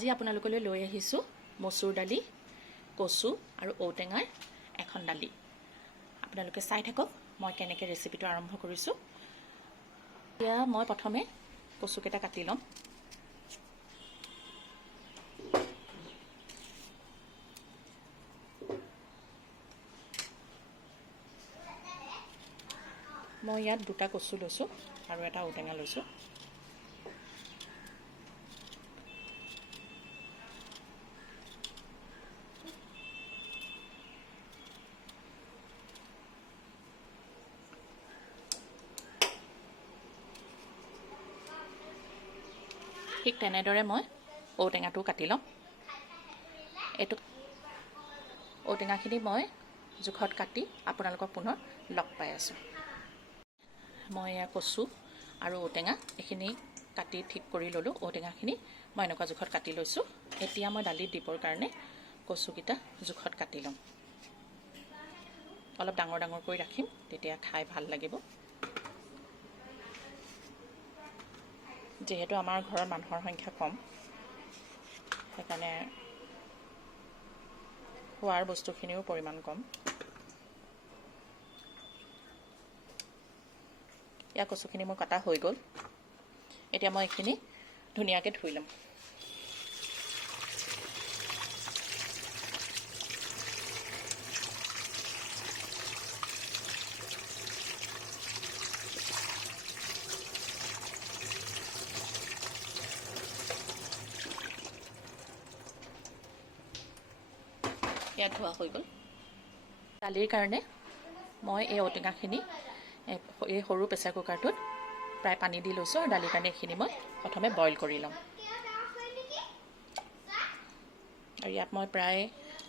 আজি আপোনালোকলৈ লৈ আহিছোঁ মচুৰ দালি, কচু আৰু ঔটেঙাৰ এখন দালি। আপোনালোকে চাই থাকক মই কেনেকৈ ৰেচিপিটো আৰম্ভ কৰিছোঁ। এতিয়া মই প্ৰথমে কচুকেইটা কাটি ল'ম। মই ইয়াত দুটা কচু লৈছোঁ আৰু এটা ঔটেঙা লৈছোঁ। ঠিক তেনেদৰে মই ঔটেঙাটো কাটি ল'ম। এইটো ঔটেঙাখিনি মই জোখত কাটি আপোনালোকক পুনৰ লগ পাই আছোঁ। মই এয়া কচু আৰু ঔটেঙা এইখিনি কাটি ঠিক কৰি ল'লোঁ। ঔটেঙাখিনি মই এনেকুৱা জোখত কাটি লৈছোঁ। এতিয়া মই দালিত দিবৰ কাৰণে কচুকেইটা জোখত কাটি ল'ম। অলপ ডাঙৰ ডাঙৰকৈ ৰাখিম, তেতিয়া খাই ভাল লাগিব। যিহেতু আমাৰ ঘৰত মানুহৰ সংখ্যা কম, সেইকাৰণে খোৱাৰ বস্তুখিনিও পৰিমাণ কম। ইয়াৰ কচুখিনি মোৰ কটা হৈ গ'ল। এতিয়া মই এইখিনি ধুনীয়াকৈ ধুই ল'ম। ইয়াত ধোৱা হৈ গ'ল। দালিৰ কাৰণে মই এই ঔটেঙাখিনি এই সৰু প্ৰেছাৰ কুকাৰটোত প্ৰায় পানী দি লৈছোঁ আৰু দালিৰ কাৰণে এইখিনি মই প্ৰথমে বইল কৰি ল'ম। আৰু ইয়াত মই প্ৰায়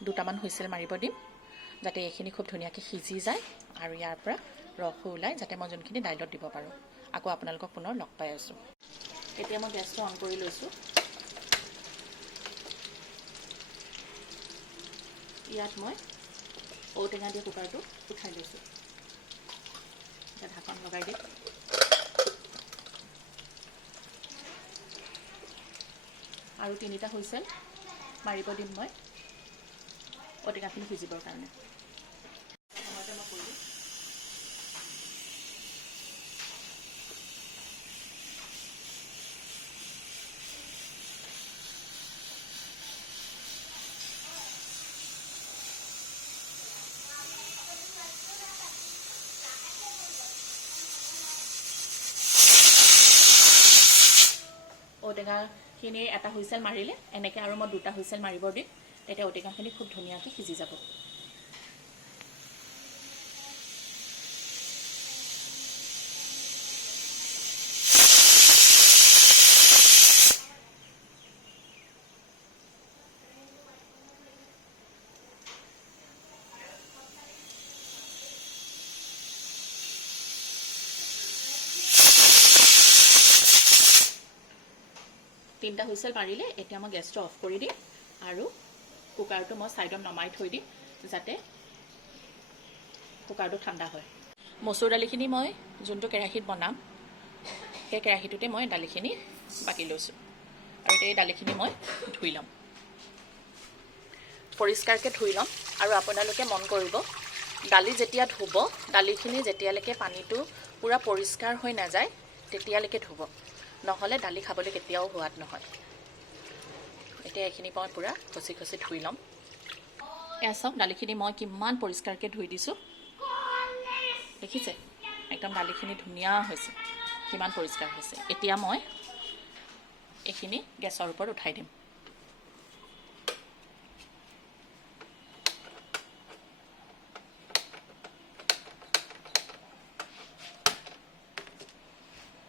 দুটামান হুইছেল মাৰিব দিম, যাতে এইখিনি খুব ধুনীয়াকৈ সিজি যায় আৰু ইয়াৰ পৰা ৰসো ওলায়, যাতে মই যোনখিনি দাইলত দিব পাৰোঁ। আকৌ আপোনালোকক পুনৰ লগ পাই আছোঁ। এতিয়া মই গেছটো অন কৰি লৈছোঁ। ইয়াত মই ঔটেঙা দিয়া কুকাৰটো উঠাই লৈছোঁ। এতিয়া ঢাকন লগাই দিম। আৰু 3টা হুইছেল মাৰিব দিম মই ঔটেঙাখিনি সিজিবৰ কাৰণে। সময়তে মই কৰি দিম। ঔটেঙাখিনি এটা হুইছেল মাৰিলে এনেকৈ আৰু মই 2টা হুইছেল মাৰিব দিম, তেতিয়া ঔটেঙাখিনি খুব ধুনীয়াকৈ সিজি যাব। তিনিটা হুইছেল মাৰিলে এতিয়া মই গেছটো অফ কৰি দিম আৰু কুকাৰটো মই ছাইডত নমাই থৈ দিম, যাতে কুকাৰটো ঠাণ্ডা হয়। মচুৰ দালিখিনি মই যোনটো কেৰাহীত বনাম, সেই কেৰাহীটোতে মই দালিখিনি বাকি লৈছোঁ। আৰু এই দালিখিনি মই ধুই ল'ম, পৰিষ্কাৰকৈ ধুই ল'ম। আৰু আপোনালোকে মন কৰিব, দালি যেতিয়া ধুব, দালিখিনি যেতিয়ালৈকে পানীটো পূৰা পৰিষ্কাৰ হৈ নাযায় তেতিয়ালৈকে ধুব, নহ'লে দালি খাবলৈ কেতিয়াও সোৱাদ নহয়। এতিয়া এইখিনি মই পূৰা খচি খচি ধুই ল'ম। এয়া চাওক, দালিখিনি মই কিমান পৰিষ্কাৰকৈ ধুই দিছোঁ, দেখিছে? একদম দালিখিনি ধুনীয়া হৈছে, কিমান পৰিষ্কাৰ হৈছে। এতিয়া মই এইখিনি গেছৰ ওপৰত উঠাই দিম।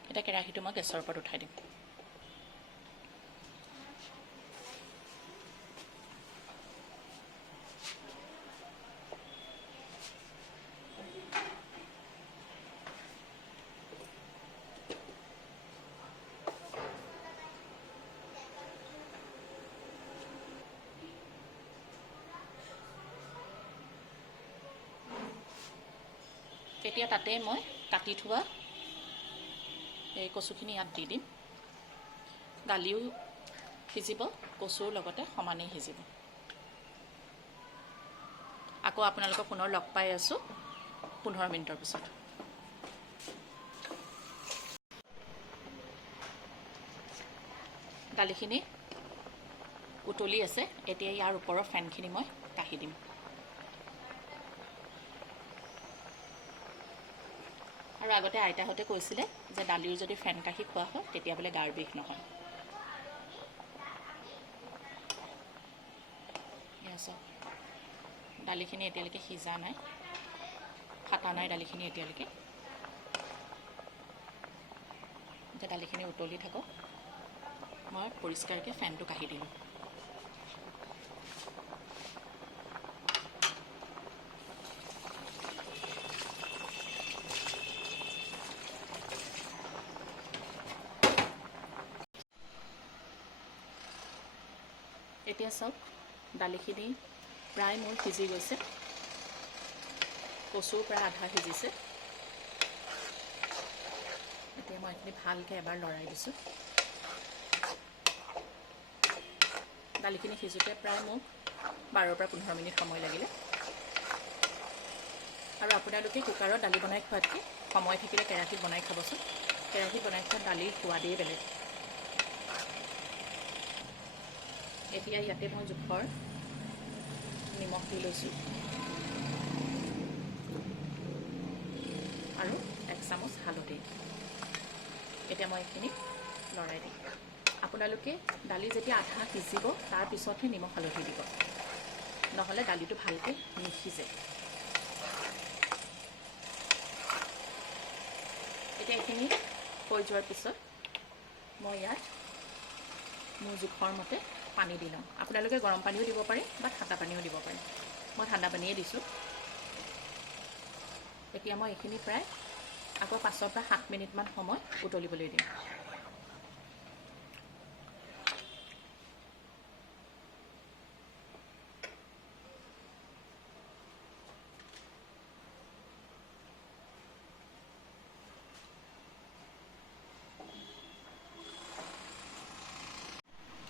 এতিয়া কেৰাহীটো মই গেছৰ ওপৰত উঠাই দিম। তেতিয়া তাতে মই কাটি থোৱা এই কচুখিনি ইয়াত দি দিম। দালিও সিজিব, কচুৰ লগতে সমানেই সিজিব। আকৌ আপোনালোকক পুনৰ লগ পাই আছোঁ 15 মিনিটৰ পিছত। দালিখিনি উতলি আছে, এতিয়া ইয়াৰ ওপৰৰ ফেনখিনি মই কাঢ়ি দিম। আৰু আগতে আইতাহঁতে কৈছিলে যে দালিৰ যদি ফেন কাঢ়ি খোৱা হয় তেতিয়া বোলে গাৰ বিষ নহয়। দালিখিনি এতিয়ালৈকে সিজা নাই, ফাটা নাই দালিখিনি এতিয়ালৈকে। এতিয়া দালিখিনি উতলি থাকক, মই পৰিষ্কাৰকৈ ফেনটো কাঢ়ি দিলোঁ। এতিয়া চাওক, দালিখিনি প্ৰায় মোৰ সিজি গৈছে, কচু প্ৰায় আধা সিজিছে। এতিয়া মই এইখিনি ভালকৈ এবাৰ লৰাই দিছোঁ। দালিখিনি সিজোতে প্ৰায় মোক 12 পৰা 15 মিনিট সময় লাগিলে। আৰু আপোনালোকে কুকাৰত দালি বনাই খোৱাতকৈ সময় থাকিলে কেৰাহীত বনাই খাবচোন। কেৰাহীত বনাই খোৱা দালিৰ সোৱাদেই বেলেগ। এতিয়া ইয়াতে মই জোখৰ নিমখ দি লৈছোঁ আৰু 1 চামুচ হালধি। এতিয়া মই এইখিনি লৰাই দিম। আপোনালোকে দালি যেতিয়া আধা সিজিব তাৰ পিছতহে নিমখ হালধি দিব, নহ'লে দালিটো ভালকৈ নিসিজে। এতিয়া এইখিনি হৈ যোৱাৰ পিছত মই ইয়াত মোৰ জোখৰ মতে পানী দি লওঁ। আপোনালোকে গৰম পানীও দিব পাৰে বা ঠাণ্ডা পানীও দিব পাৰে। মই ঠাণ্ডা পানীয়ে দিছোঁ। এতিয়া মই এইখিনি প্ৰায় আকৌ 5 পৰা 7 মিনিটমান সময় উতলিবলৈ দিম।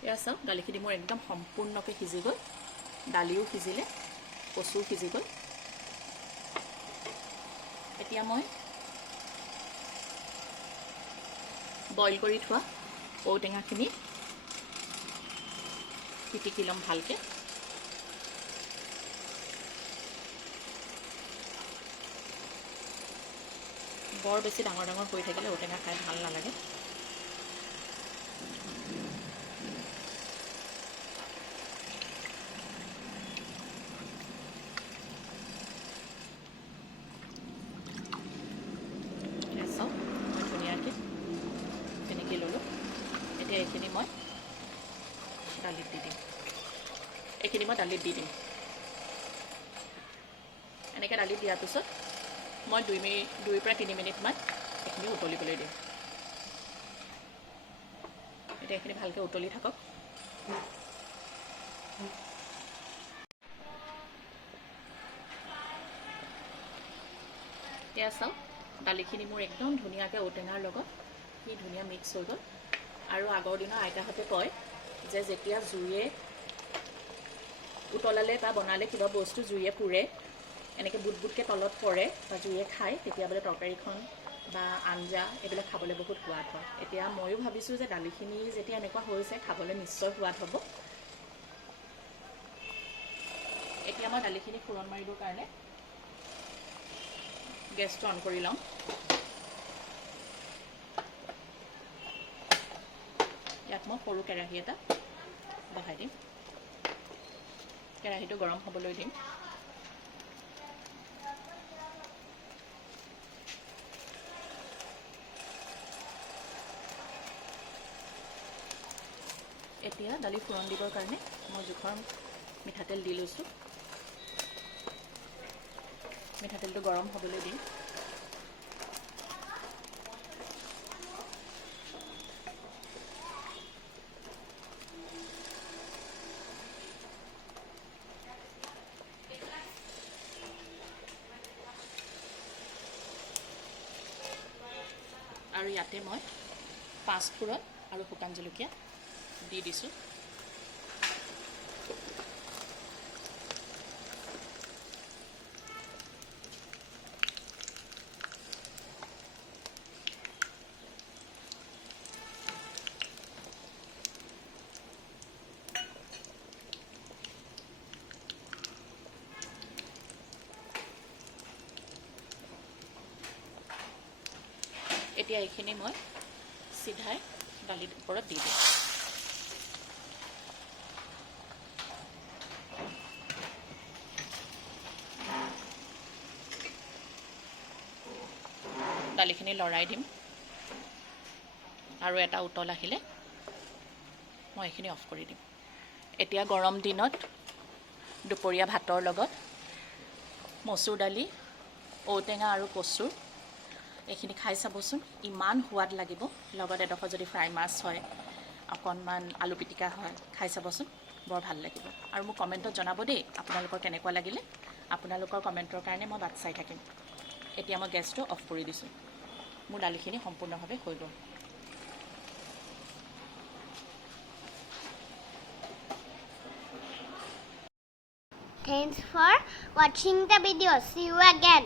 এয়া চাওক, দালিখিনি মোৰ একদম সম্পূৰ্ণকৈ সিজি গ'ল। দালিও সিজিলে, কচুও সিজি গ'ল। এতিয়া মই বইল কৰি থোৱা ঔটেঙাখিনি পিটিকি ল'ম ভালকৈ। বৰ বেছি ডাঙৰ ডাঙৰ হৈ থাকিলে ঔটেঙা খাই ভাল নালাগে। মই ধুনীয়াকৈ ফেনেকি ল'লোঁ। এতিয়া এইখিনি মই দালিত দি দিম। এনেকৈ দালিত দিয়াৰ পিছত মই 2 পৰা 3 মিনিটমান এইখিনি উতলিবলৈ দিম। এতিয়া এইখিনি ভালকৈ উতলি থাকক। এয়া চাওক, দালিখিনি মোৰ একদম ধুনীয়াকৈ ঔটেঙাৰ লগত কি ধুনীয়া মিক্স হৈ গ'ল। আৰু আগৰ দিনৰ আইতাহঁতে কয় যে যেতিয়া জুইয়ে উতলালে বা বনালে কিবা বস্তু জুইয়ে পুৰে, এনেকৈ বুটকৈ তলত পৰে বা জুইয়ে খায়, তেতিয়া বোলে তৰকাৰীখন বা আঞ্জা এইবিলাক খাবলৈ বহুত সোৱাদ হয়। এতিয়া ময়ো ভাবিছোঁ যে দালিখিনি যেতিয়া এনেকুৱা হৈছে খাবলৈ নিশ্চয় সোৱাদ হ'ব। এতিয়া মই দালিখিনি ফোৰণ মাৰিবৰ কাৰণে গেছটো অন কৰি লওঁ। ইয়াত মই সৰু কেৰাহী এটা বহাই দিম। কেৰাহীটো গৰম হ'বলৈ দিম। এতিয়া দালি ফোৰণ দিবৰ কাৰণে মই জোখৰ মিঠাতেল দি লৈছোঁ। মিঠাতেলটো গৰম হ'বলৈ দিম। আৰু ইয়াতে মই 5 ফোৰণ আৰু শুকান জলকীয়া দি দিছোঁ। এতিয়া এইখিনি মই চিধাই দালিৰ ওপৰত দি দিম। দালিখিনি লৰাই দিম আৰু এটা উতল আহিলে মই এইখিনি অফ কৰি দিম। এতিয়া গৰম দিনত দুপৰীয়া ভাতৰ লগত মচুৰ দালি, ঔটেঙা আৰু কচু এইখিনি খাই চাবচোন, ইমান সোৱাদ লাগিব। লগত এডোখৰ যদি ফ্ৰাই মাছ হয়, অকণমান আলু পিটিকা হয়, খাই চাবচোন, বৰ ভাল লাগিব। আৰু মোক কমেণ্টত জনাব দেই আপোনালোকৰ কেনেকুৱা লাগিলে। আপোনালোকৰ কমেণ্টৰ কাৰণে মই বাট চাই থাকিম। এতিয়া মই গেছটো অফ কৰি দিছোঁ। মোৰ দালিখিনি সম্পূৰ্ণভাৱে হৈ গ'ল। Thanks for watching the video. See you again.